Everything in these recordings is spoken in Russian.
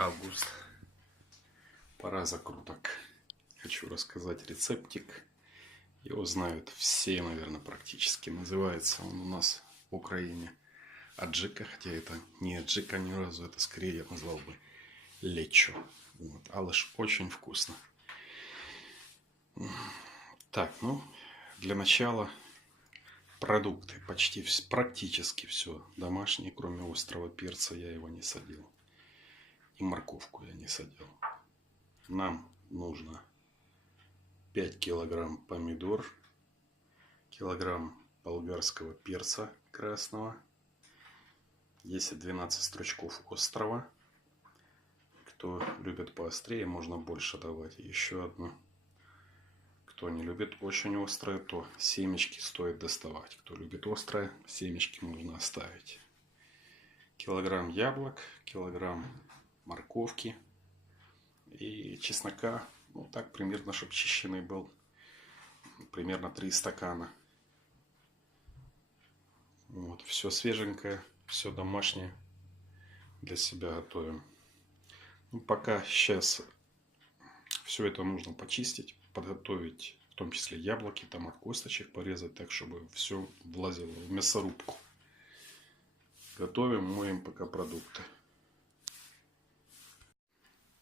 Август. Пора закруток. Хочу рассказать рецептик. Его знают все, наверное, практически. Называется он у нас в Украине аджика. Хотя это не аджика ни разу. Это скорее я назвал бы лечо. Вот. Але ж очень вкусно. Так, ну, для начала продукты. Практически все домашнее, кроме острого перца. Я его не садил. И морковку я не садил. Нам нужно 5 килограмм помидор, килограмм болгарского перца красного, 10-12 стручков острого. Кто любит поострее, можно больше давать. Еще одну. Кто не любит очень острое, то семечки стоит доставать. Кто любит острое, семечки можно оставить. Килограмм яблок, килограмм морковки и чеснока. Ну, так примерно, чтобы чищенный был. Примерно 3 стакана. Вот, все свеженькое, все домашнее для себя готовим. Ну, пока сейчас все это нужно почистить, подготовить, в том числе яблоки, там от косточек порезать, так чтобы все влазило в мясорубку. Готовим, моем пока продукты.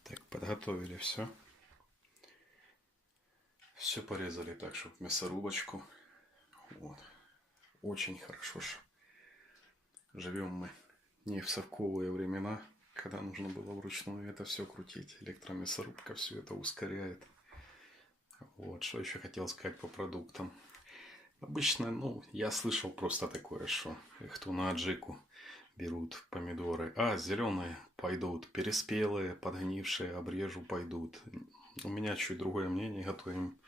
Так, подготовили все. Все порезали так, чтобы в мясорубочку. Вот. Очень хорошо, что живем мы не в совковые времена, когда нужно было вручную это все крутить. Электромясорубка все это ускоряет. Вот, что еще хотел сказать по продуктам. Обычно, ну, я слышал просто такое, что кто на аджику берут помидоры. А, зеленые пойдут, переспелые, подгнившие, обрежу, пойдут. У меня чуть другое мнение, готовим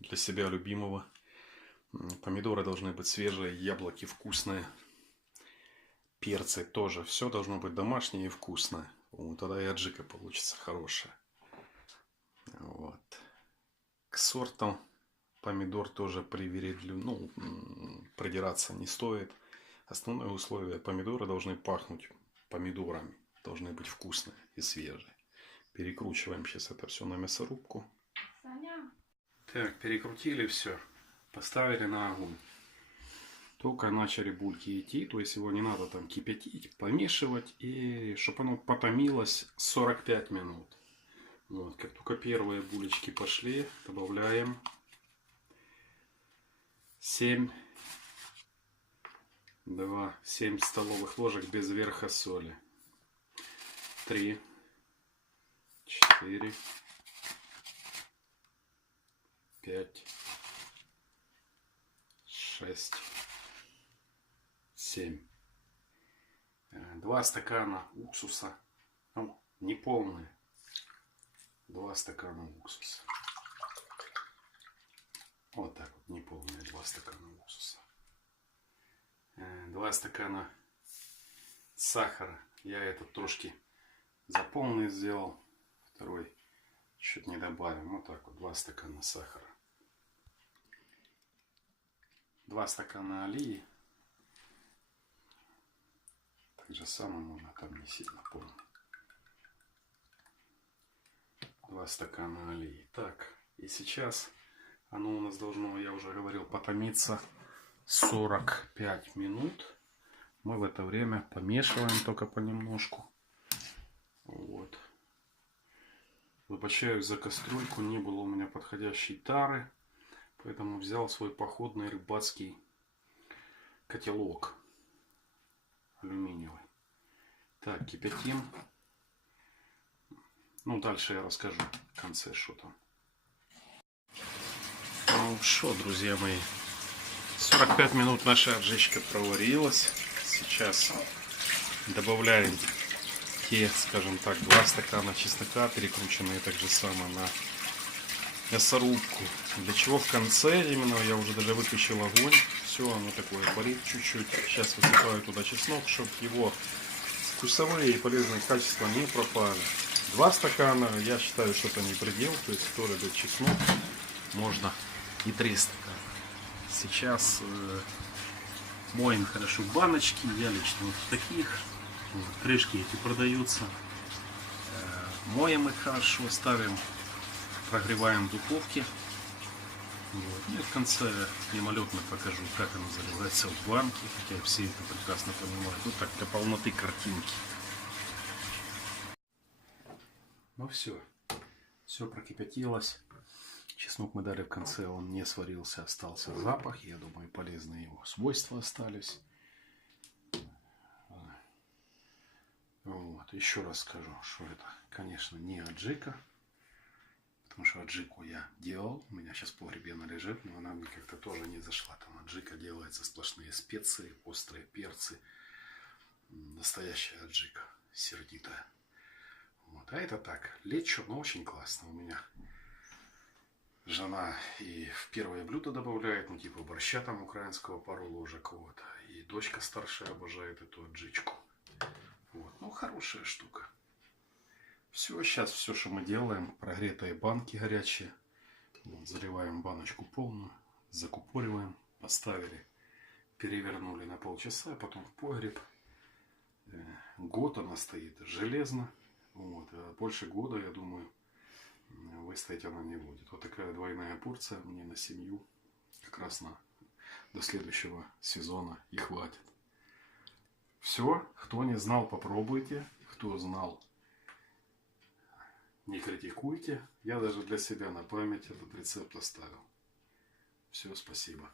для себя любимого. Помидоры должны быть свежие, яблоки вкусные. Перцы тоже. Все должно быть домашнее и вкусное. Вот, тогда и аджика получится хорошая. Вот. К сортам помидор тоже придираться не стоит. Основное условие: помидоры должны пахнуть помидорами. Должны быть вкусные и свежие. Перекручиваем сейчас это все на мясорубку. Саня. Так, перекрутили все. Поставили на огонь. Только начали бульки идти. То есть его не надо там кипятить, помешивать. И чтобы оно потомилось 45 минут. Вот, как только первые булечки пошли, добавляем 7 столовых ложек без верха соли. 3, 4, 5, 6, 7. 2 стакана уксуса. Ну, не полные. 2 стакана уксуса. Вот так вот, не полные 2 стакана уксуса. 2 стакана сахара. Я этот трошки заполный сделал. Второй чуть не добавим. Вот так вот, 2 стакана сахара. 2 стакана олии. Так же самое можно, там не сильно помню. 2 стакана олии. Так, и сейчас оно у нас должно, я уже говорил, потомиться 45 минут. Мы в это время помешиваем только понемножку. Вот. Выбачаюсь за кастрюльку, не было у меня подходящей тары, поэтому взял свой походный рыбацкий котелок алюминиевый. Так, кипятим. Ну, дальше я расскажу в конце, что там. Ну что, друзья мои, 45 минут наша аджичка проварилась. Сейчас добавляем те, скажем так, 2 стакана чеснока, перекрученные так же самое на мясорубку. Для чего в конце именно я уже даже выключил огонь. Все, оно такое парит чуть-чуть. Сейчас высыпаю туда чеснок, чтобы его вкусовые и полезные качества не пропали. 2 стакана, я считаю, что это не предел. То есть, кто любит чеснок, можно и 3 стакана. Сейчас моем хорошо баночки. Я лично вот в таких. Вот, крышки эти продаются Моем их хорошо, ставим, прогреваем в духовке. Вот. И в конце мимолетно покажу, как оно заливается в банки, хотя все это прекрасно понимают. Вот так, для полноты картинки. Ну все, все прокипятилось. Чеснок мы дали в конце, он не сварился, остался запах. Я думаю, полезные его свойства остались. Вот. Еще раз скажу, что это, конечно, не аджика. Потому что аджику я делал. У меня сейчас в погребе она лежит, но она мне как-то тоже не зашла. Там аджика делается сплошные специи, острые перцы. Настоящая аджика, сердитая. Вот. А это так, лечо, но очень классно. У меня жена и в первое блюдо добавляет, ну типа борща там украинского пару ложек. Вот. И дочка старшая обожает эту аджичку. Вот. Ну, хорошая штука. Все, сейчас все, что мы делаем, прогретые банки горячие. Вот, заливаем баночку полную, закупориваем, поставили, перевернули на полчаса, потом в погреб. Год она стоит железно. Вот, а больше года, я думаю, выстоять она не будет. Вот такая двойная порция мне на семью. Как раз до следующего сезона и хватит. Все, кто не знал, попробуйте. Кто знал, не критикуйте. Я даже для себя на память этот рецепт оставил. Все, спасибо.